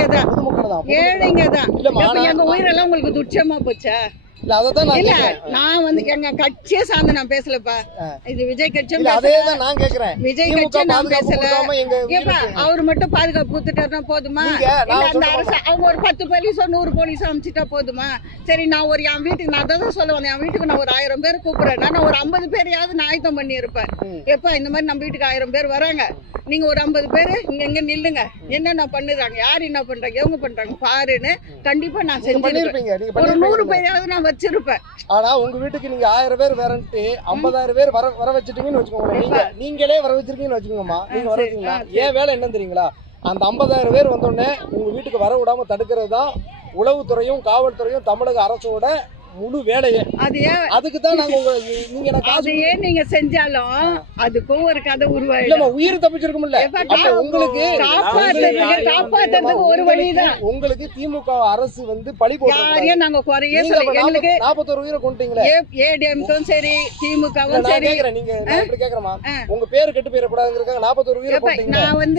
ஏழைங்க தான், ஏழைங்க தான். எங்க உயிரெல்லாம் உங்களுக்கு துச்சமா போச்சா? நான் வந்து எங்க கட்சியே சார்ந்து நான் பேசலப்பா. இது விஜய் கட்சியும் விஜய் கட்சி நான் பேசல. அவரு மட்டும் பாதுகாப்பு கொடுத்துட்டாருன்னா போதுமா? அந்த அரசு அவங்க ஒரு 10 போலீஸோ 100 போலீஸோ அனுப்பிச்சிட்டா போதுமா? சரி, நான் ஒரு என் வீட்டுக்கு நான் அதான் சொல்ல வந்தேன், என் வீட்டுக்கு நான் ஒரு 1000 பேர் கூப்பிடுறேன், நான் ஒரு 50 பேரையாவது நான் ஆயத்தம் பண்ணி இருப்பேன். எப்ப இந்த மாதிரி நம்ம வீட்டுக்கு 1000 பேர் வராங்க, நீங்க ஒரு 50 பேரு இங்க எங்க நில்லுங்க, என்னென்ன பண்ணுறாங்க, யார் என்ன பண்றாங்க, எவங்க பண்றாங்க பாருன்னு கண்டிப்பா நான் செஞ்சிருப்பேன். ஒரு 100 பேரையாவது நான் வச்சிருப்பேன். ஆனா உங்க வீட்டுக்கு நீங்க 1000 பேர் வரன்ட்டு 50,000 பேர் வர வச்சுட்டீங்கன்னு வச்சுக்கோங்க. நீங்களே வர வச்சிருக்கீங்கன்னு வச்சுக்கோங்கம்மா. நீங்க வர வச்சீங்களா? ஏன் வேலை என்ன தெரியுங்களா? அந்த 50,000 பேர் வந்தோடனே உங்க வீட்டுக்கு வர விடாம தடுக்கிறது தான் உளவுத்துறையும் காவல்துறையும் தமிழக அரசோட முழு வேலையே. அதுக்கு தான் நாங்க நீங்க செஞ்சாலும் அதுக்கும் ஒரு கதை உருவாயிடும். உயிர் தப்பிச்சிருக்கும்ல. உங்களுக்கு காப்பாத்துறதுக்கு ஒரு வழிதான். உங்களுக்கு திமுக அரசு வந்து பழி போட்டு நாங்க குறைய சொல்லி 41 உயிரை கொண்டுட்டீங்களே. ஏடிஎம்க்கும் சரி திமுகவும் சரி. நீங்க கேக்குறமா உங்க பேரு கெட்டு போயிடக்கூடாதுங்கிறதுக்காக 41 உயிரை கொண்டுட்டீங்க. நான் வந்து